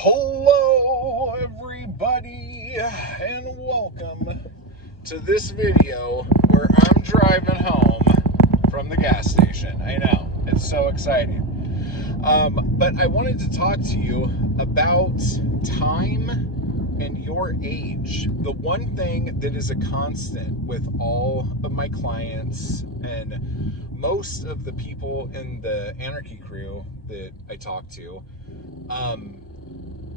Hello everybody and welcome to this video where I'm driving home from the gas station. I know, it's so exciting. But I wanted to talk to you about time and your age. The one thing that is a constant with all of my clients and most of the people in the Anarchy crew that I talk to,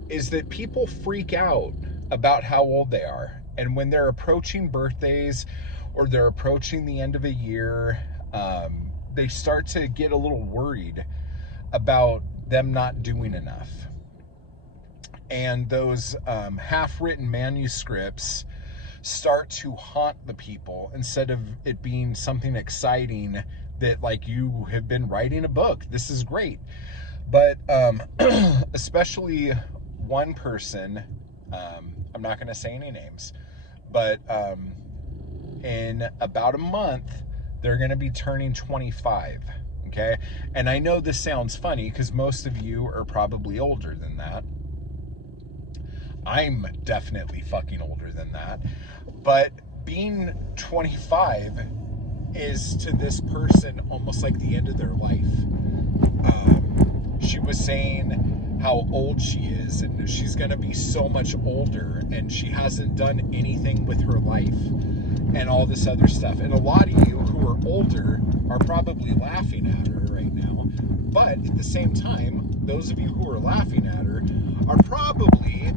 is that people freak out about how old they are. And when they're approaching birthdays or they're approaching the end of a year, they start to get a little worried about them not doing enough. And those half-written manuscripts start to haunt the people instead of it being something exciting that, like, you have been writing a book. This is great. But especially one person, I'm not going to say any names, but in about a month, they're going to be turning 25, okay? And I know this sounds funny because most of you are probably older than that. I'm definitely fucking older than that. But being 25 is to this person almost like the end of their life. She was saying how old she is and she's going to be so much older and she hasn't done anything with her life and all this other stuff. And a lot of you who are older are probably laughing at her right now. But at the same time, those of you who are laughing at her are probably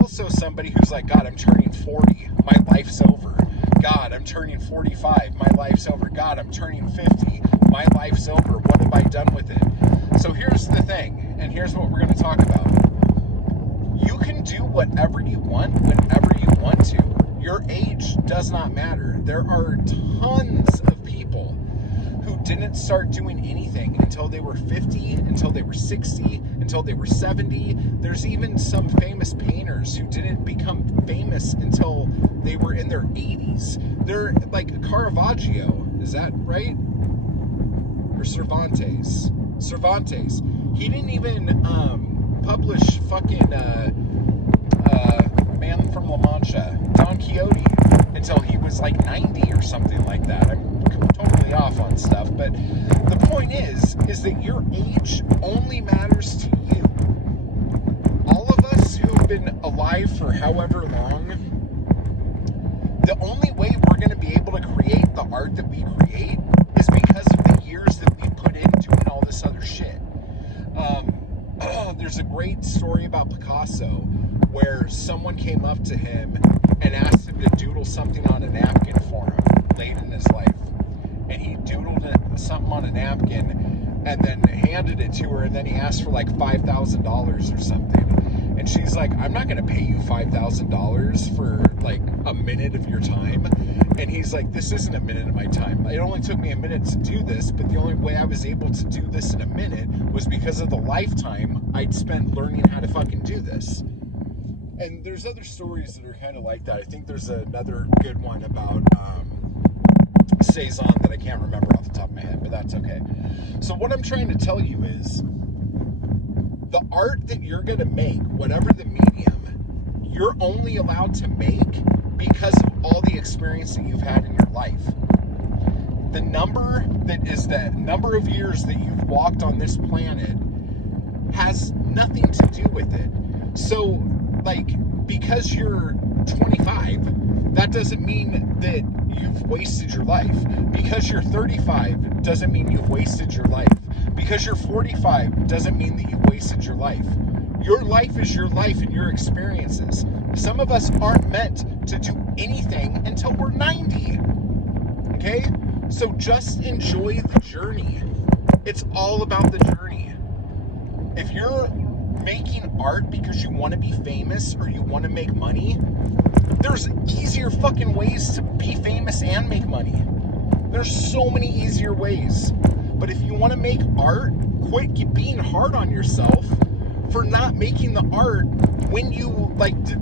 also somebody who's like, God, I'm turning 40. My life's over. God, I'm turning 45. My life's over. God, I'm turning 50. My life's over. What have I done with it? So here's the thing, and here's what we're going to talk about. You can do whatever you want whenever you want to. Your age does not matter. There are tons of people who didn't start doing anything until they were 50, until they were 60, until they were 70. There's even some famous painters who didn't become famous until they were in their 80s. They're like Caravaggio, is that right? Or Cervantes. He didn't even publish fucking Man from La Mancha, Don Quixote, until he was like 90 or something like that. I'm totally off on stuff, but the point is that your age only matters to you. All of us who have been alive for however long, the only way we're going to be able to create the art that we create is because of the years that we put in doing all this other shit. There's a great story about Picasso where someone came up to him and asked him to doodle something on a napkin for him late in his life. And he doodled something on a napkin and then handed it to her, and then he asked for like $5,000 or something. And she's like, I'm not going to pay you $5,000 for like a minute of your time. And he's like, this isn't a minute of my time. It only took me a minute to do this, but the only way I was able to do this in a minute was because of the lifetime I'd spent learning how to fucking do this. And there's other stories that are kind of like that. I think there's another good one about Cezanne that I can't remember off the top of my head, but that's okay. So what I'm trying to tell you is the art that you're going to make, whatever the medium, you're only allowed to make because of all the experience that you've had in your life. The number that is the number of years that you've walked on this planet has nothing to do with it. So, like, because you're 25, that doesn't mean that you've wasted your life. Because you're 35 doesn't mean you've wasted your life. Because you're 45 doesn't mean that you've wasted your life. Your life is your life and your experiences. Some of us aren't meant to do anything until we're 90. Okay? So just enjoy the journey. It's all about the journey. If you're making art because you want to be famous or you want to make money, there's easier fucking ways to be famous and make money. There's so many easier ways. But if you want to make art, quit being hard on yourself for not making the art when you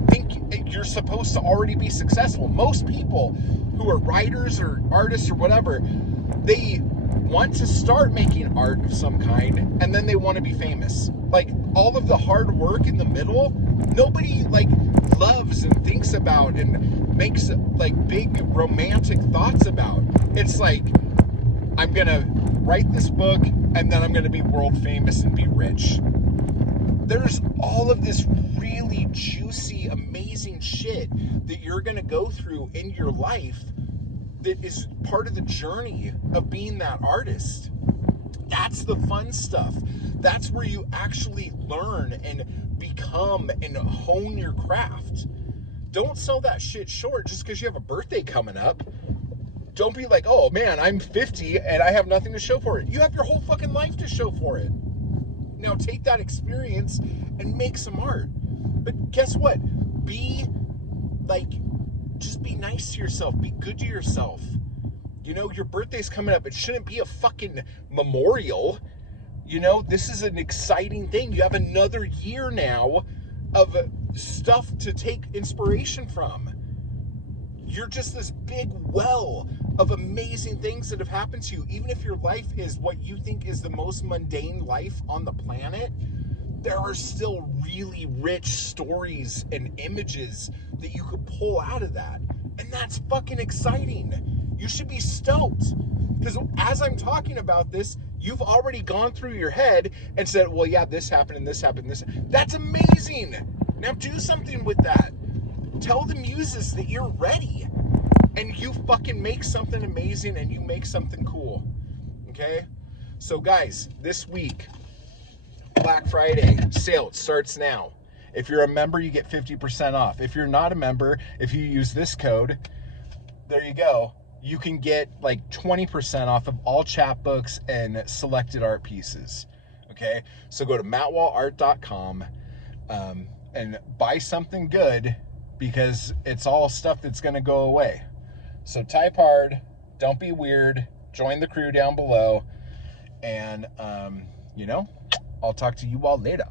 think you're supposed to already be successful. Most people who are writers or artists or whatever, they want to start making art of some kind, and then they want to be famous. Like, all of the hard work in the middle, nobody like loves and thinks about and makes like big romantic thoughts about. It's like, I'm gonna write this book and then I'm gonna be world famous and be rich. There's all of this really juicy, amazing shit that you're gonna go through in your life that is part of the journey of being that artist. That's the fun stuff. That's where you actually learn and become and hone your craft. Don't sell that shit short just because you have a birthday coming up. Don't be like, oh man, I'm 50 and I have nothing to show for it. You have your whole fucking life to show for it. Now take that experience and make some art. But guess what? Just be nice to yourself. Be good to yourself. You know, your birthday's coming up. It shouldn't be a fucking memorial. You know, this is an exciting thing. You have another year now of stuff to take inspiration from. You're just this big well of amazing things that have happened to you. Even if your life is what you think is the most mundane life on the planet, there are still really rich stories and images that you could pull out of that. And that's fucking exciting. You should be stoked. Because as I'm talking about this, you've already gone through your head and said, well, yeah, this happened and this happened and this. That's amazing. Now do something with that. Tell the muses that you're ready. And you fucking make something amazing and you make something cool. Okay? So guys, this week, Black Friday sale starts now. If you're a member, you get 50% off. If you're not a member, if you use this code, there you go. You can get like 20% off of all chapbooks and selected art pieces. Okay? So go to mattwallart.com and buy something good because it's all stuff that's going to go away. So type hard, don't be weird, join the crew down below, and, I'll talk to you all later.